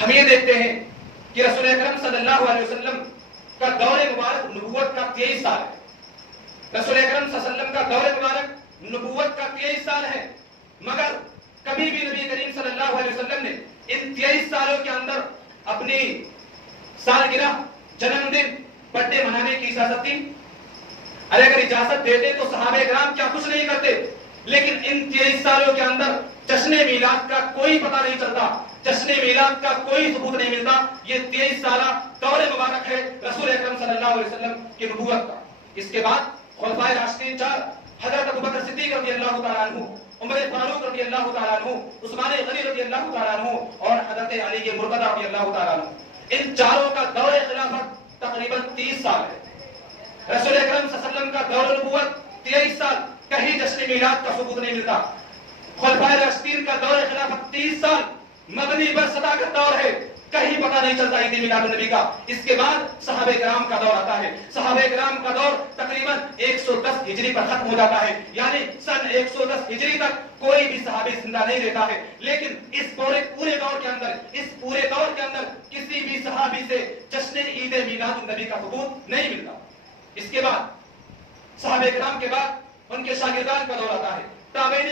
ہم یہ دیکھتے ہیں کہ رسول اکرم صلی اللہ علیہ وسلم کا دور مبارک نبوت کا 23 سال ہے. رسول اکرم صلی اللہ علیہ وسلم کا دور مبارک نبوت کا 23 سال ہے، مگر کبھی بھی نبی کریم صلی اللہ علیہ وسلم نے ان 23 سالوں کے اندر اپنی سالگرہ، جنم دن، برتھ ڈے منانے کی اجازت دی؟ ارے اگر اجازت دیتے تو صحابہ کرام کیا کچھ نہیں کرتے؟ لیکن ان 23 سالوں کے اندر جشن میلاد کا کوئی پتہ نہیں چلتا، جشن میلاد کا کوئی ثبوت نہیں ملتا. یہ 23 سالہ دور مبارک ہے رسول اکرم صلی اللہ علیہ وسلم کی نبوت کا. اس کے بعد خلفائے راشدین 4 حضرت ابوبکر صدیق رضی اللہ تعالیٰ عنہ، عمر فاروق رضی اللہ تعالیٰ عنہ، عثمان غنی رضی اللہ تعالیٰ عنہ اور حضرت علی مرتضی رضی اللہ تعالیٰ عنہ، ان چاروں کا دور خلافت تقریباً 30 سال ہے. رسول اکرم صلی اللہ علیہ وسلم کا دور نبوت 23 سال، کہیں جشن میلاد کا ثبوت نہیں ملتا. خلفائے راشدین کا دور خلافت 30 سال، مبنی بر صداقت دور ہے، کہیں پتہ نہیں چلتا عید میلاد النبی کا. اس کے بعد صحابہ کرام کا دور آتا ہے. صحابہ کرام کا دور تقریباً 110 ہجری پر ختم ہو جاتا ہے، یعنی سن 110 ہجری تک کوئی بھی صحابی زندہ نہیں رہتا ہے. لیکن اس پورے دور کے اندر کسی بھی صحابی سے جشن عید میلاد النبی کا ثبوت نہیں ملتا. اس کے بعد صحابہ کرام کے بعد ان کے شاگردان کا دور آتا ہے. تابعین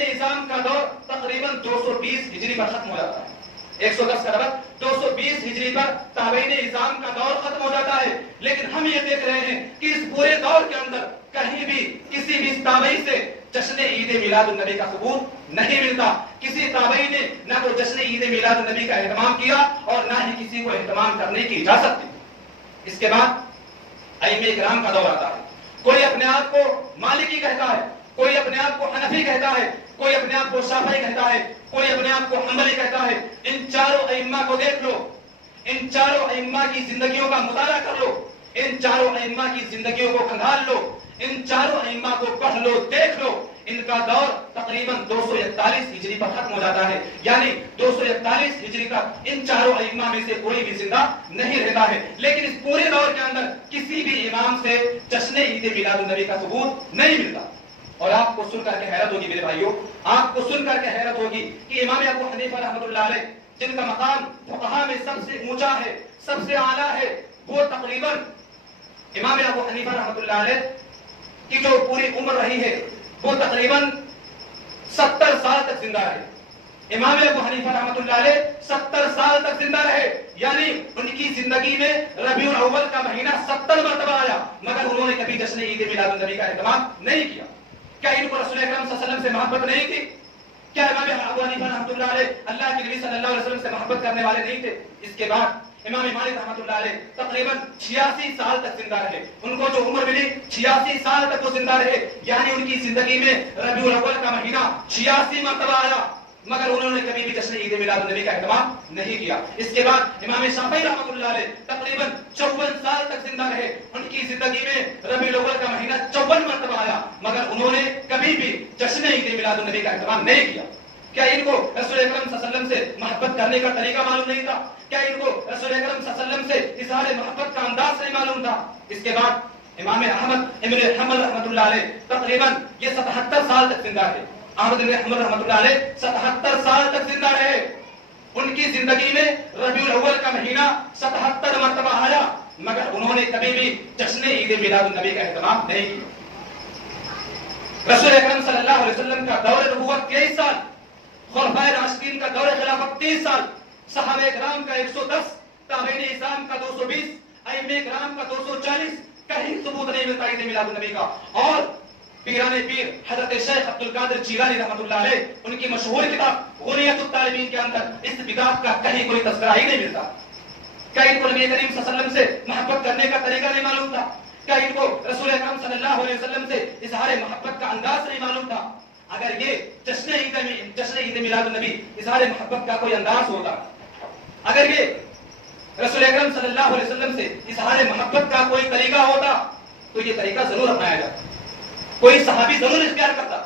نظام کا دور تقریباً 220 ہجری پر ختم ہو جاتا ہے. 110 کا ربط 220 ہجری پر تابعین نظام کا دور ختم ہو جاتا ہے. لیکن ہم یہ دیکھ رہے ہیں کہ اس پورے دور کے اندر کہیں بھی کسی بھی تابعی سے جشن عید میلاد النبی کا ثبوت نہیں ملتا. کسی تابعی نے نہ تو جشن عید میلاد النبی کا اہتمام کیا اور نہ ہی کسی کو اہتمام کرنے کی اجازت دی. اس کے بعد ائمہ کرام کا دور آتا ہے. کوئی اپنے آپ کو مالکی کہتا ہے، کوئی اپنے آپ کو حنفی کہتا ہے، کوئی اپنے آپ کو شافعی کہتا ہے، کوئی اپنے آپ کو حنبلی کہتا ہے. ان چاروں ائمہ کو دیکھ لو، ان چاروں ائمہ کی زندگیوں کا مطالعہ کر لو، ان چاروں ائمہ کی زندگیوں کو کھنگال لو، ان چاروں ائمہ کو پڑھ لو، دیکھ لو. ان کا دور تقریباً 241 ہجری پر ختم ہو جاتا ہے، یعنی 241 ہجری تک ان چاروں ائمہ میں سے کوئی بھی زندہ نہیں رہتا ہے. لیکن اس پورے دور کے اندر کسی بھی امام سے جشن عید میلاد النبی کا ثبوت نہیں ملتا. اور آپ کو سن کر کے حیرت ہوگی میرے بھائیوں، آپ کو سن کر کے حیرت ہوگی کہ امام ابو حنیفہ رحمۃ اللہ علیہ، جن کا مقام فقہاء میں سب سے اونچا ہے، سب سے اعلیٰ ہے، وہ تقریباً امام ابو حنیفہ رحمۃ اللہ علیہ کی جو پوری عمر رہی ہے وہ تقریباً 70 سال تک زندہ رہے. امام ابو حنیفہ رحمۃ اللہ علیہ 70 سال تک زندہ رہے، یعنی ان کی زندگی میں ربیع الاول کا مہینہ 70 مرتبہ آیا، مگر انہوں نے کبھی جشن عید میلاد النبی کا اہتمام نہیں کیا. کیا ان کو رسول اکرم صلی اللہ علیہ وسلم سے محبت نہیں تھی؟ کیا امام ابو حنیفہ رحمۃ اللہ علیہ اللہ کے نبی صلی اللہ علیہ وسلم سے محبت کرنے والے نہیں تھے؟ اس کے بعد امام مالک رحمۃ اللہ علیہ تقریباً 86 سال تک زندہ رہے. ان کو جو عمر ملی 86 سال تک وہ زندہ رہے، یعنی ان کی زندگی میں ربیع الاول کا مہینہ 86 مرتبہ آیا، مگر انہوں نے کبھی بھی جشن عید میلاد النبی کا اہتمام نہیں کیا. اس کے بعد امام شافعی رحمۃ اللہ علیہ تقریباً 54 سال تک زندہ رہے. ان کی زندگی میں ربیع الاول کا مہینہ 54 مرتبہ آیا، مگر انہوں نے کبھی بھی جشن عید میلاد النبی کا اہتمام نہیں کیا. کیا ان کو رسول اکرم صلی اللہ علیہ وسلم سے محبت کرنے کا طریقہ معلوم نہیں تھا؟ کیا ان کو رسول اکرم صلی اللہ علیہ وسلم سے اظہار محبت کا انداز نہیں معلوم تھا؟ اس کے بعد امام احمد ابن حنبل رحمۃ اللہ علیہ تقریباً یہ 77 سال تک زندہ رہے. احمد بن حنبل رحمۃ اللہ علیہ 77 سال تک زندہ رہے. ان کی زندگی میں ربیع الاول کا مہینہ 77 مرتبہ آیا، مگر انہوں نے کبھی بھی جشن عید میلاد النبی کا اہتمام نہیں کیا. رسول اکرم صلی اللہ علیہ وسلم کا دور نبوت 23 سال، خلفائے راشدین کا دور خلافت 30 سال، صحابہ کرام کا 110، تابعین نظام کا 220، ائمہ کرام کا 240، کہیں ثبوت نہیں ملتا عید میلاد النبی کا. اور پیران پیر حضرت شیخ عبد القادر جیلانی رحمۃ اللہ علیہ ان کی مشہور کتاب غنیۃ الطالبین کے اندر اس بدعت کا کہیں کوئی تذکرہ ہی نہیں ملتا. کیا ان کو نبی کریم صلی اللہ علیہ وسلم سے محبت کرنے کا طریقہ نہیں معلوم تھا؟ کیا ان کو رسول اکرم صلی اللہ علیہ وسلم سے اظہار محبت کا انداز نہیں معلوم تھا؟ اگر یہ جشن عید میلاد النبی اظہار محبت کا کوئی انداز ہوتا، اگر یہ رسول اکرم صلی اللہ علیہ وسلم سے اظہار محبت کا کوئی طریقہ ہوتا تو یہ طریقہ ضرور اپنایا جاتا. کوئی صحابی ضرور اختیار کرتا،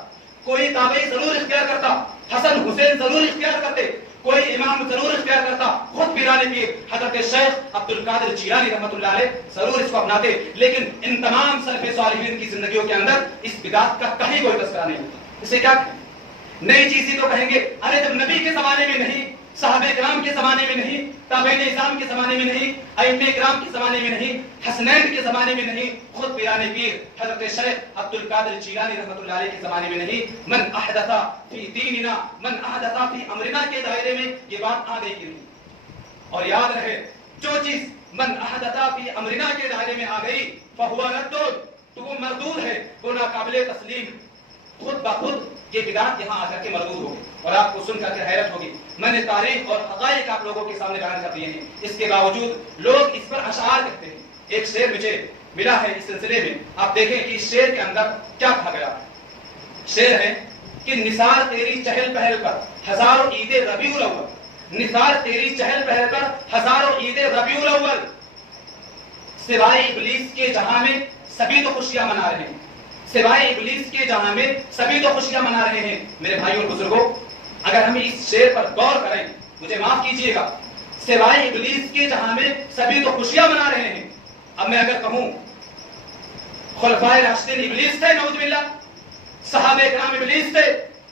کوئی تابعی ضرور اختیار کرتا، حسن حسین ضرور اختیار کرتے، کوئی امام ضرور اختیار کرتا، خود پیران پیر حضرت شیخ عبد القادر جیلانی رحمۃ اللہ علیہ ضرور اس کو اپناتے. لیکن ان تمام سلف صالحین کی زندگیوں کے اندر اس بدعت کا کہیں کوئی تذکرہ نہیں ہوتا. اسے کیا نئی چیز ہی تو کہیں گے؟ ارے جب نبی کے زمانے میں نہیں، صحابہ کرام کے زمانے میں نہیں، تابعین اعظام کے زمانے میں نہیں، ائمہ کرام کے زمانے میں نہیں، حسنین کے زمانے میں نہیں، خود پیران پیر حضرت شیخ عبد القادر جیلانی رحمۃ اللہ علیہ کے زمانے میں نہیں، من احدث فی دیننا من احدث فی امرنا کے دائرے میں یہ بات آ گئی کہ نہیں۔ اور یاد رہے، جو چیز من احدث فی امرنا کے دائرے میں آ گئی فہو رد، تو وہ مردود ہے، وہ ناقابل تسلیم۔ خود بخود یہ بدعت یہاں آ کر کے مردود ہوگی اور آپ کو سن کر کے حیرت ہوگی۔ میں نے تاریخ اور حقائق آپ لوگوں کے سامنے بیان کر دیے ہیں، اس کے باوجود لوگ اس پر اشعار لکھتے ہیں۔ ایک شعر مجھے ملا ہے اس سلسلے میں، آپ دیکھیں کہ اس شعر کے اندر کیا کہا گیا ہے۔ شعر ہے کہ نثار تیری چہل پہل پر ہزاروں عید ربیع الاول، نثار تیری چہل پہل پر ہزاروں عید ربیع الاول، سوائے ابلیس کے جہاں میں سبھی تو خوشیاں منا رہے ہیں، سوائے ابلیس کے جہاں میں سبھی تو خوشیاں منا رہے ہیں۔ میرے بھائیوں اور بزرگوں، اگر ہم اس شعر پر غور کریں، مجھے معاف کیجئے گا، سوائے ابلیس کے جہاں میں سبھی تو خوشیاں منا رہے ہیں۔ اب میں اگر کہوں خلفائے راشدین ابلیس تھے، نعوذ باللہ، صحابہ کرام ابلیس تھے،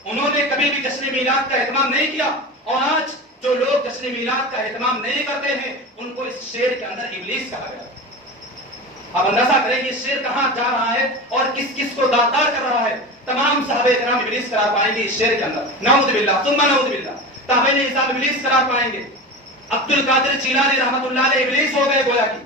انہوں نے کبھی بھی جشن میلاد کا اہتمام نہیں کیا، اور آج جو لوگ جشن میلاد کا اہتمام نہیں کرتے ہیں ان کو اس شعر کے اندر ابلیس کہا گیا۔ اب اندازہ کریں کہ یہ شعر کہاں جا رہا ہے اور کس کس کو داغدار کر رہا ہے۔ تمام صحابہ کرام ابلیس قرار پائیں گے اس شعر کے اندر، نعوذ باللہ ثم نعوذ باللہ۔ تابعین اعظام ابلیس قرار پائیں گے، عبد القادر جیلانی رحمۃ اللہ علیہ ابلیس ہو گئے گویا کی۔